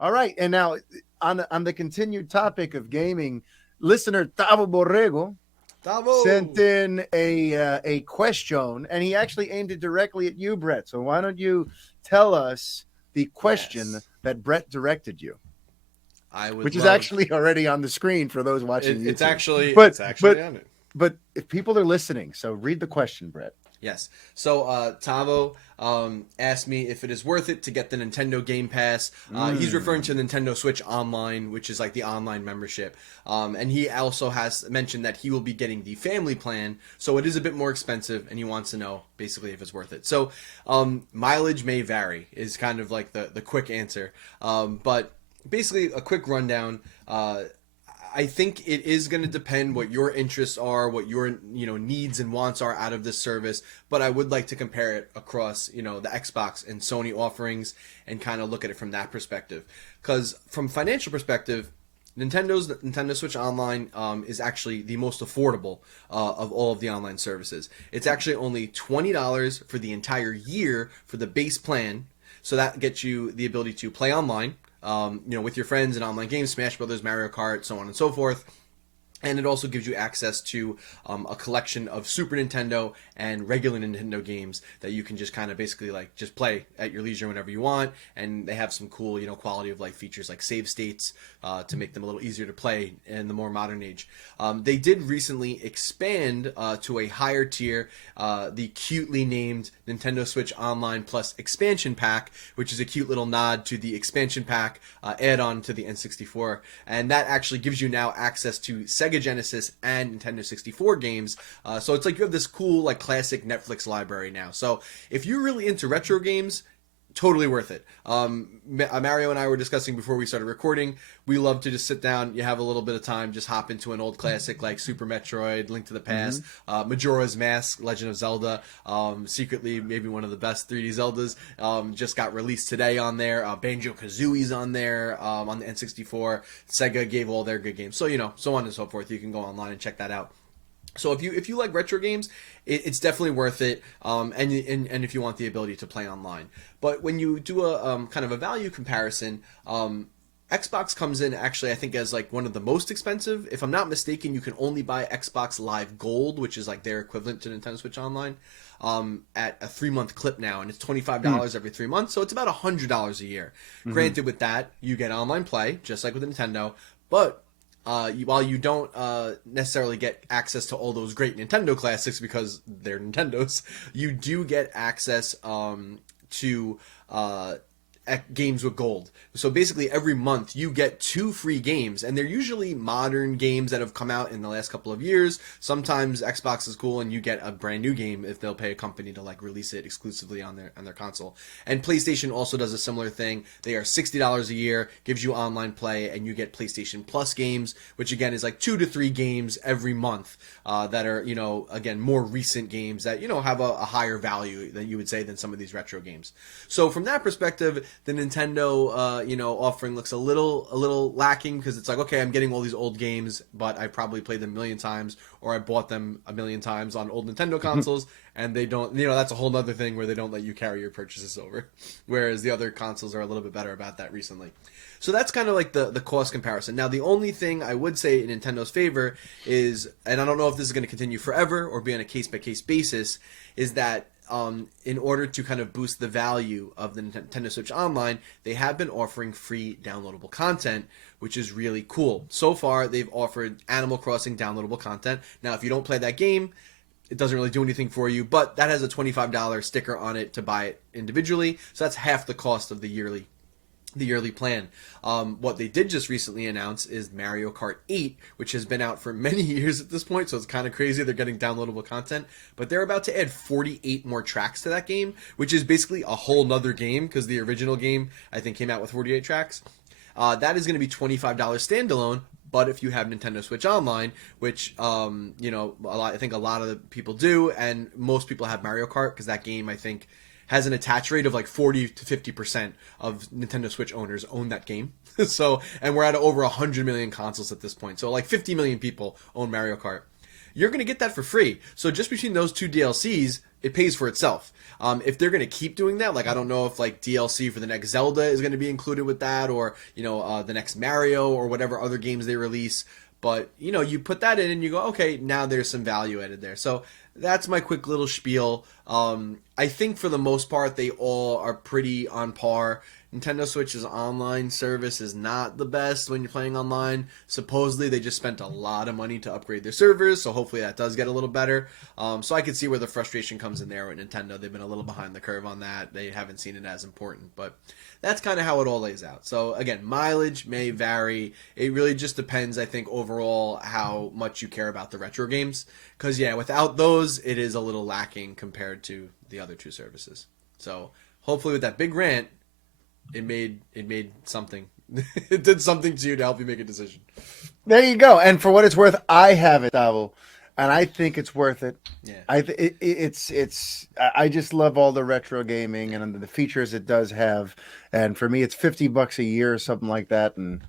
All right, and now on the continued topic of gaming, listener Tavo Borrego sent Bravo! in a question, and he actually aimed it directly at you, Brett. So why don't you tell us the question Yes. that Brett directed you, I would which is love. actually already on the screen for those watching It's YouTube. actually But it's actually but on it. but if people are listening, so read the question, Brett. Yes. So Tavo asked me if it is worth it to get the Nintendo Game Pass. He's referring to Mm. Nintendo Switch Online, which is like the online membership. And he also has mentioned that he will be getting the family plan, so it is a bit more expensive, and he wants to know basically if it's worth it. So mileage may vary is kind of like the quick answer. But basically a quick rundown. I think it is going to depend what your interests are, what your needs and wants are out of this service. But I would like to compare it across the Xbox and Sony offerings and kind of look at it from that perspective. Because from financial perspective, Nintendo's Nintendo Switch Online is actually the most affordable of all of the online services. It's actually only $20 for the entire year for the base plan, so that gets you the ability to play online, with your friends in online games, Smash Brothers, Mario Kart, so on and so forth. And it also gives you access to a collection of Super Nintendo and regular Nintendo games that you can just kind of basically like just play at your leisure whenever you want. And they have some cool, quality of life features like save states to make them a little easier to play in the more modern age. They did recently expand to a higher tier, the cutely named Nintendo Switch Online Plus Expansion Pack, which is a cute little nod to the expansion pack add-on to the N64, and that actually gives you now access to Sega Genesis and Nintendo 64 games. So it's like you have this cool like classic Netflix library now. So if you're really into retro games, totally worth it. Mario and I were discussing before we started recording. We love to just sit down. You have a little bit of time, just hop into an old classic like Super Metroid, Link to the Mm-hmm. Past, Majora's Mask, Legend of Zelda. Secretly, maybe one of the best 3D Zeldas. Just got released today on there. Banjo Kazooie's on there on the N64. Sega gave all their good games, so so on and so forth. You can go online and check that out. So if you like retro games, it's definitely worth it. And if you want the ability to play online, but when you do a kind of a value comparison, Xbox comes in actually I think as like one of the most expensive. If I'm not mistaken, you can only buy Xbox Live Gold, which is like their equivalent to Nintendo Switch Online, at a 3 month clip now, and it's $25 every 3 months, so it's about $100 a year. Mm-hmm. Granted, with that you get online play just like with Nintendo, but while you don't necessarily get access to all those great Nintendo classics because they're Nintendos, you do get access to games with gold. So basically, every month you get 2 free games, and they're usually modern games that have come out in the last couple of years. Sometimes Xbox is cool, and you get a brand new game if they'll pay a company to like release it exclusively on their console. And PlayStation also does a similar thing. They are $60 a year, gives you online play, and you get PlayStation Plus games, which again is like 2 to 3 games every month that are again more recent games that have a higher value than you would say than some of these retro games. So from that perspective, the Nintendo offering looks a little lacking because it's like, okay, I'm getting all these old games, but I probably played them a million times, or I bought them a million times on old Nintendo consoles, and they don't, that's a whole other thing where they don't let you carry your purchases over, whereas the other consoles are a little bit better about that recently. So that's kind of like the cost comparison. Now, the only thing I would say in Nintendo's favor is, and I don't know if this is going to continue forever or be on a case by case basis, is that in order to kind of boost the value of the Nintendo Switch Online, they have been offering free downloadable content, which is really cool. So far, they've offered Animal Crossing downloadable content. Now, if you don't play that game, it doesn't really do anything for you, but that has a $25 sticker on it to buy it individually. So that's half the cost of the yearly plan. What they did just recently announce is Mario Kart 8, which has been out for many years at this point, so it's kind of crazy they're getting downloadable content. But they're about to add 48 more tracks to that game, which is basically a whole nother game because the original game, I think, came out with 48 tracks. That is going to be $25 standalone. But if you have Nintendo Switch Online, which I think a lot of the people do, and most people have Mario Kart because that game, I think, has an attach rate of like 40 to 50% of Nintendo Switch owners own that game. So, and we're at over 100 million consoles at this point. So like 50 million people own Mario Kart. You're going to get that for free. So just between those two DLCs, it pays for itself. If they're gonna keep doing that, like I don't know if like DLC for the next Zelda is gonna be included with that, or the next Mario or whatever other games they release. But you put that in and you go, okay, now there's some value added there. So that's my quick little spiel. I think for the most part they all are pretty on par. Nintendo Switch's online service is not the best when you're playing online. Supposedly, they just spent a lot of money to upgrade their servers, so hopefully that does get a little better. So I can see where the frustration comes in there with Nintendo. They've been a little behind the curve on that. They haven't seen it as important, but that's kind of how it all lays out. So again, mileage may vary. It really just depends, I think, overall how much you care about the retro games. Because yeah, without those, it is a little lacking compared to the other two services. So hopefully with that big rant, it made something. It did something to you to help you make a decision. There you go. And for what it's worth, I have it, Davo, and I think it's worth it. Yeah. It's. I just love all the retro gaming and the features it does have. And for me, it's $50 a year or something like that, and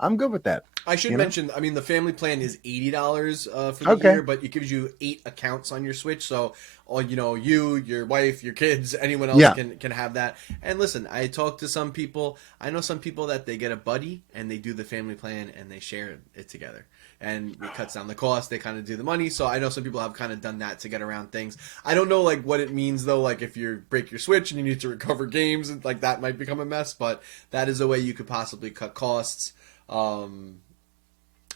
I'm good with that. I should mention, I mean, the family plan is $80 for the year, but it gives you 8 accounts on your Switch. So, you, your wife, your kids, anyone else can have that. And listen, I talked to some people. I know some people that they get a buddy and they do the family plan and they share it together. And it cuts down the cost. They kind of do the money. So I know some people have kind of done that to get around things. I don't know like what it means though. Like if you break your Switch and you need to recover games, like that might become a mess. But that is a way you could possibly cut costs.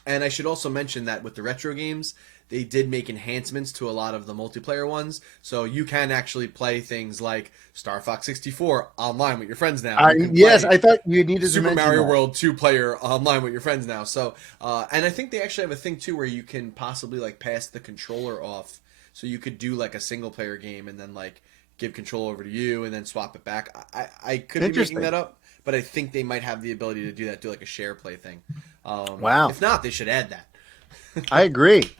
And I should also mention that with the retro games, they did make enhancements to a lot of the multiplayer ones. So you can actually play things like Star Fox 64 online with your friends now. Yes, I thought you needed Super to mention Mario that. World 2-player online with your friends now. So, and I think they actually have a thing too where you can possibly like pass the controller off. So you could do like a single player game and then like give control over to you and then swap it back. I could be making that up, but I think they might have the ability to do that, do like a share play thing. Wow. If not, they should add that. I agree.